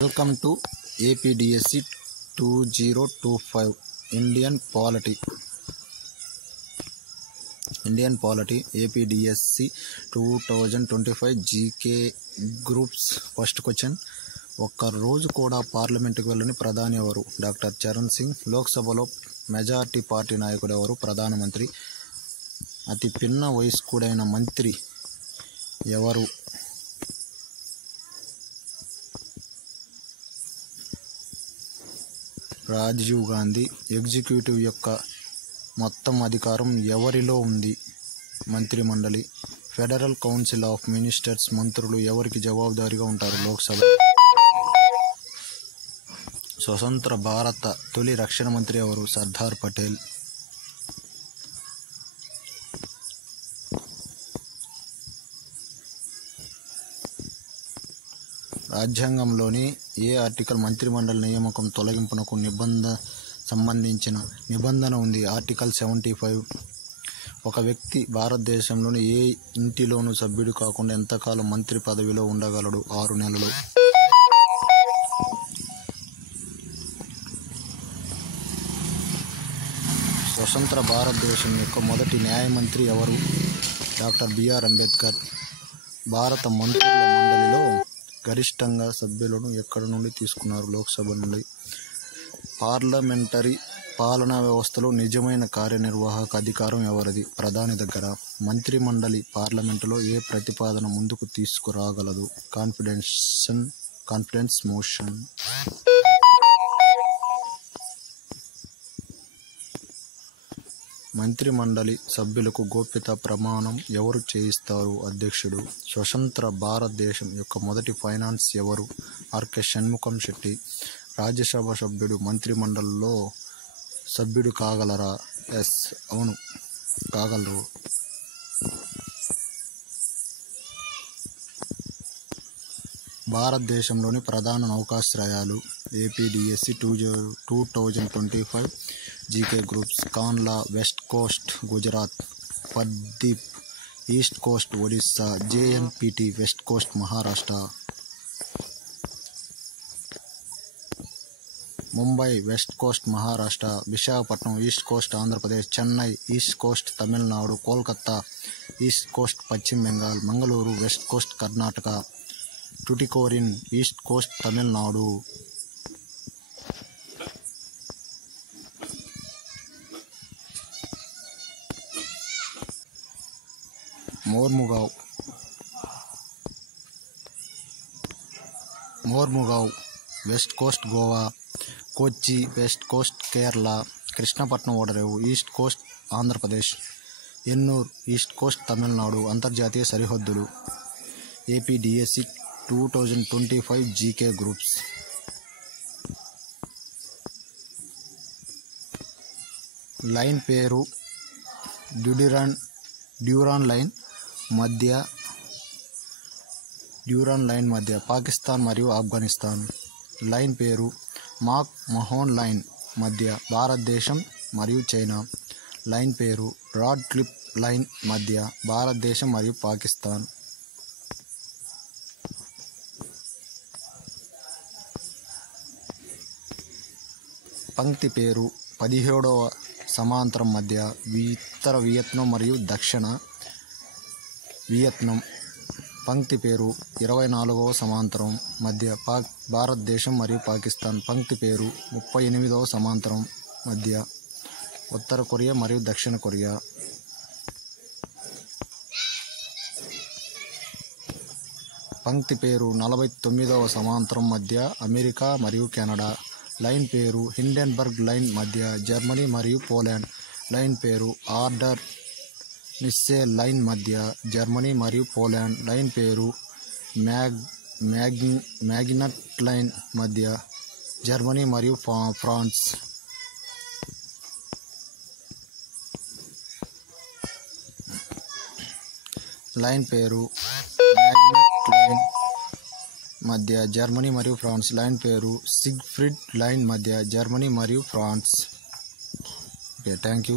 Welcome to APDSC 2025 Indian Polity APDSC 2025 GK Groups First question. ఒక్క రోజు కూడా పార్లమెంటుకు వెళ్ళని ప్రధాని ఎవరు? డాక్టర్ చరణ్ సింగ్. లోక్సభలో మెజారిటీ పార్టీ నాయకుడు ఎవరు? ప్రధానమంత్రి. అతి పిన్న వయస్కుడైన మంత్రి ఎవరు? రాజీవ్ గాంధీ. ఎగ్జిక్యూటివ్ యొక్క మొత్తం అధికారం ఎవరిలో ఉంది? మంత్రిమండలి. ఫెడరల్ కౌన్సిల్ ఆఫ్ మినిస్టర్స్ మంత్రులు ఎవరికి జవాబుదారీగా ఉంటారు? లోక్సభ. స్వతంత్ర భారత తొలి రక్షణ మంత్రి ఎవరు? సర్దార్ పటేల్. రాజ్యాంగంలోని ఏ ఆర్టికల్ మంత్రిమండలి నియామకం తొలగింపునకు సంబంధించిన నిబంధన ఉంది? ఆర్టికల్ 75. ఒక వ్యక్తి భారతదేశంలోని ఏ ఇంటిలోనూ సభ్యుడు కాకుండా ఎంతకాలం మంత్రి పదవిలో ఉండగలడు? 6 నెలలు. స్వతంత్ర భారతదేశం యొక్క మొదటి న్యాయమంత్రి ఎవరు? Doctor B R Ambedkar. భారత మంత్రుల మండలిలో గరిష్టంగా సభ్యులను ఎక్కడి నుండి తీసుకున్నారు? లోక్సభ నుండి. పార్లమెంటరీ పాలనా వ్యవస్థలో నిజమైన కార్యనిర్వాహక అధికారం ఎవరిది? ప్రధాని దగ్గర. మంత్రిమండలి పార్లమెంటులో ఏ ప్రతిపాదన ముందుకు తీసుకురాగలదు? Confidence motion. మంత్రిమండలి సభ్యులకు గోప్యతా ప్రమాణం ఎవరు చేయిస్తారు? అధ్యక్షుడు. స్వతంత్ర భారతదేశం యొక్క మొదటి ఫైనాన్స్ ఎవరు? ఆర్కే షణ్ముఖం శెట్టి. రాజ్యసభ సభ్యుడు మంత్రిమండలిలో సభ్యుడు కాగలరా? ఎస్, అవును, కాగలరు. భారతదేశంలోని ప్రధాన నౌకాశ్రయాలు. APDSC 2025 GK groups. Kandla west coast Gujarat. Paradip east coast Odisha. JNPT west coast Maharashtra. Mumbai west coast Maharashtra. Visakhapatnam east coast Andhra Pradesh. Chennai east coast Tamil Nadu. Kolkata east coast Paschim Bengal. Mangaluru west coast Karnataka. Tuticorin east coast Tamil Nadu. Mormugao west coast Goa. Kochi west coast Kerala. Krishnapatnam ఓడరేవు east coast Andhra Pradesh. Ennore east coast Tamil Nadu. అంతర్జాతీయ సరిహద్దులు. APDSC 2025 GK groups. Line పేరు? Durian line మధ్య పాకిస్తాన్ మరియు Afghanistan. Line పేరు? మాక్ మహోన్ line మధ్య భారతదేశం మరియు చైనా. లైన్ పేరు? రాడ్ క్లిఫ్ లైన్ మధ్య భారతదేశం మరియు పాకిస్తాన్. పంక్తి పేరు? 17వ సమాంతరం మధ్య ఉత్తర వియత్నాం మరియు దక్షిణ వియత్నాం. పంక్తి పేరు? 24వ సమాంతరం మధ్య భారతదేశం మరియు పాకిస్తాన్. పంక్తి పేరు? 38వ సమాంతరం మధ్య ఉత్తర కొరియా మరియు దక్షిణ కొరియా. పంక్తి పేరు? 49వ సమాంతరం మధ్య అమెరికా మరియు కెనడా. లైన్ పేరు? హిండెన్బర్గ్ లైన్ మధ్య జర్మనీ మరియు పోలాండ్. లైన్ పేరు? ఆర్డర్ నిస్సే లైన్ మధ్య జర్మనీ మరియు పోలాండ్. లైన్ పేరు? మ్యాగ్నట్ లైన్ మధ్య జర్మనీ మరియు ఫ్రాన్స్. లైన్ పేరు? మ్యాగ్నట్ లైన్ మధ్య జర్మనీ మరియు ఫ్రాన్స్. లైన్ పేరు? సిగ్ఫ్రిడ్ లైన్ మధ్య జర్మనీ మరియు ఫ్రాన్స్. Okay, thank you.